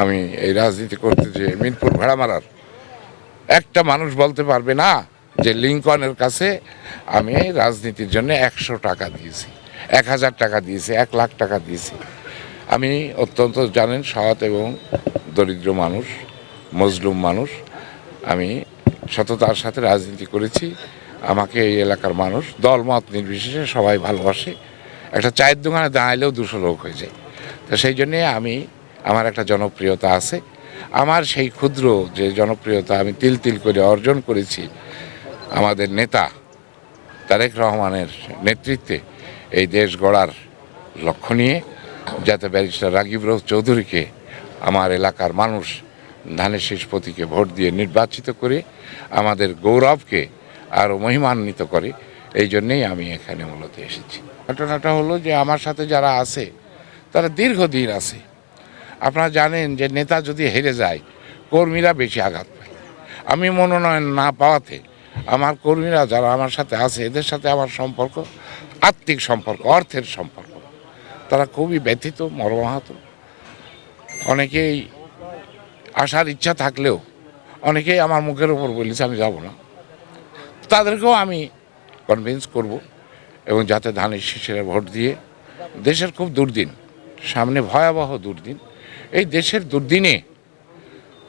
আমি এই রাজনীতি করতে যে মিরপুর ভেড়ামারার একটা মানুষ বলতে পারবে না যে লিঙ্কনের কাছে আমি রাজনীতির জন্য 100 টাকা দিয়েছি, 1000 টাকা দিয়েছি, 1 লাখ টাকা দিয়েছি। আমি অত্যন্ত জানেন সৎ এবং দরিদ্র মানুষ, মজলুম মানুষ। আমি সততার সাথে রাজনীতি করেছি। আমাকে এই এলাকার মানুষ দলমত নির্বিশেষে সবাই ভালোবাসে। একটা চায়ের দোকানে দাঁড়াইলেও 200 লোক হয়ে যায়। তো সেই জন্যে আমার একটা জনপ্রিয়তা আছে। আমার সেই ক্ষুদ্র যে জনপ্রিয়তা আমি তিল তিল করে অর্জন করেছি আমাদের নেতা তারেক রহমানের নেতৃত্বে এই দেশ গড়ার লক্ষ্য নিয়ে, যাতে ব্যারিস্টার রাগিব রৌফ চৌধুরীকে আমার এলাকার মানুষ ধানের শীষ প্রতীকে ভোট দিয়ে নির্বাচিত করে আমাদের গৌরবকে আরও মহিমান্বিত করে, এই জন্যেই আমি এখানে মূলত এসেছি। ঘটনাটা হলো যে আমার সাথে যারা আছে তারা দীর্ঘদিন আছে। আপনারা জানেন যে নেতা যদি হেরে যায় কর্মীরা বেশি আঘাত পায়। আমি মনোনয়ন না পাওয়াতে আমার কর্মীরা যারা আমার সাথে আছে এদের সাথে আমার সম্পর্ক আত্মিক সম্পর্ক, অর্থের সম্পর্ক। তারা খুবই ব্যথিত, মর্মাহত। অনেকেই আসার ইচ্ছা থাকলেও অনেকেই আমার মুখের উপর বলেছে আমি যাব না। তাদেরকেও আমি কনভিন্স করব এবং যাতে ধানের শীষের ভোট দিয়ে, দেশের খুব দুর্দিন সামনে, ভয়াবহ দুর্দিন, এই দেশের দুর্দিনে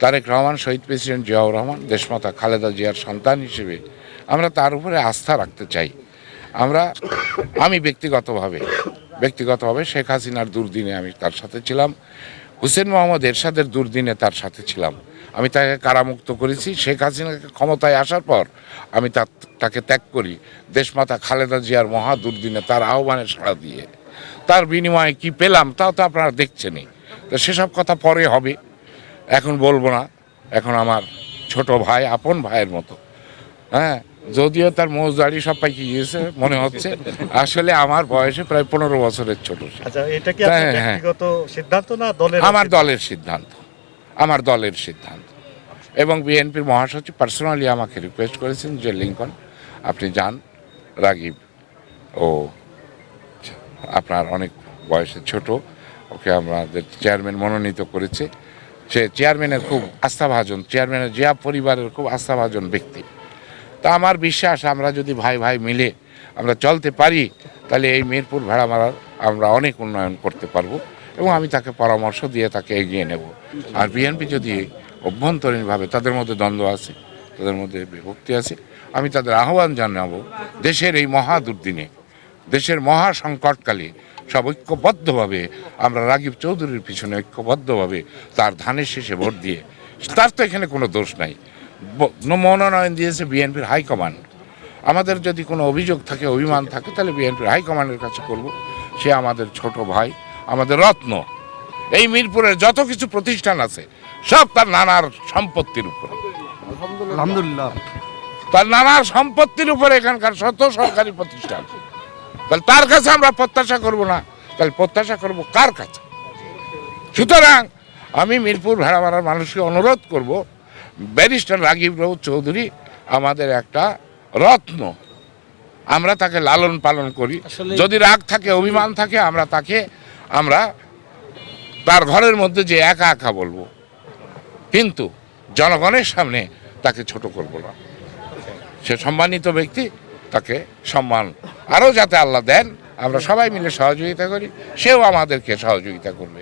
তারেক রহমান, শহীদ প্রেসিডেন্ট জিয়াউর রহমান, দেশমাতা খালেদা জিয়ার সন্তান হিসেবে আমরা তার উপরে আস্থা রাখতে চাই। আমি ব্যক্তিগতভাবে শেখ হাসিনার দুর্দিনে আমি তার সাথে ছিলাম, হুসেন মোহাম্মদ এরশাদের দুর্দিনে তার সাথে ছিলাম। আমি তাকে কারামুক্ত করেছি। শেখ হাসিনাকে ক্ষমতায় আসার পর আমি তাকে ত্যাগ করি দেশমাতা খালেদা জিয়ার মহা দুর্দিনে তার আহ্বানে সাড়া দিয়ে। তার বিনিময়ে কি পেলাম তাও তো আপনারা দেখছেনই। তো সেসব কথা পরে হবে, এখন বলবো না। এখন আমার ছোট ভাই, আপন ভাইয়ের মতো। হ্যাঁ, যদিও তার মোজ দাড়ি সব পাইকে গিয়েছে মনে হচ্ছে, আসলে আমার বয়সে প্রায় 15 বছরের ছোট। আচ্ছা, এটা কি আপনার ব্যক্তিগত সিদ্ধান্ত না দলের? আমার দলের সিদ্ধান্ত। এবং বিএনপির মহাসচিব পার্সোনালি আমাকে রিকোয়েস্ট করেছেন যে লিঙ্কন আপনি যান, রাগিব ও আপনার অনেক বয়সে ছোট, ওকে আমাদের চেয়ারম্যান মনোনীত করেছে। সে চেয়ারম্যানের খুব আস্থাভাজন, চেয়ারম্যানের জিয়া পরিবারের খুব আস্থাভাজন ব্যক্তি। তা আমার বিশ্বাস আমরা যদি ভাই ভাই মিলে আমরা চলতে পারি তাহলে এই মিরপুর ভেড়ামারার আমরা অনেক উন্নয়ন করতে পারবো এবং আমি তাকে পরামর্শ দিয়ে তাকে এগিয়ে নেব। আর বিএনপি যদি অভ্যন্তরীণভাবে, তাদের মধ্যে দ্বন্দ্ব আছে, তাদের মধ্যে বিভক্তি আছে, আমি তাদের আহ্বান জানাবো দেশের এই মহা দুর্দিনে, দেশের মহা সংকটকালে সব ঐক্যবদ্ধভাবে আমরা রাগিব চৌধুরীর পিছনে ঐক্যবদ্ধভাবে তার ধানের শীষে ভোট দিয়ে, তার তো এখানে কোনো দোষ নাই, মনোনয়ন দিয়েছে বিএনপির হাইকমান্ড। আমাদের যদি কোনো অভিযোগ থাকে, অভিমান থাকে, তাহলে বিএনপির হাইকমান্ডের কাছে করব। সে আমাদের ছোট ভাই, আমাদের রত্ন। এই মিরপুরের যত কিছু প্রতিষ্ঠান আছে সব তার নানার সম্পত্তির উপর, আলহামদুলিল্লাহ, তার নানার সম্পত্তির উপরে এখানকার শত সরকারি প্রতিষ্ঠান। তাহলে তার কাছে আমরা প্রত্যাশা করব না, তাহলে প্রত্যাশা করব কার কাছে? সুতরাং আমি মিরপুর ভেড়ামারার মানুষকে অনুরোধ করব, ব্যারিস্টার রাগিব রৌফ চৌধুরী আমাদের একটা রত্ন, আমরা তাকে লালন পালন করি। যদি রাগ থাকে, অভিমান থাকে, আমরা তার ঘরের মধ্যে যে একা একা বলবো, কিন্তু জনগণের সামনে তাকে ছোট করব না। সে সম্মানিত ব্যক্তি, তাকে সম্মান আরও যাতে আল্লাহ দেন, আমরা সবাই মিলে সহযোগিতা করি, সেও আমাদেরকে সহযোগিতা করবে।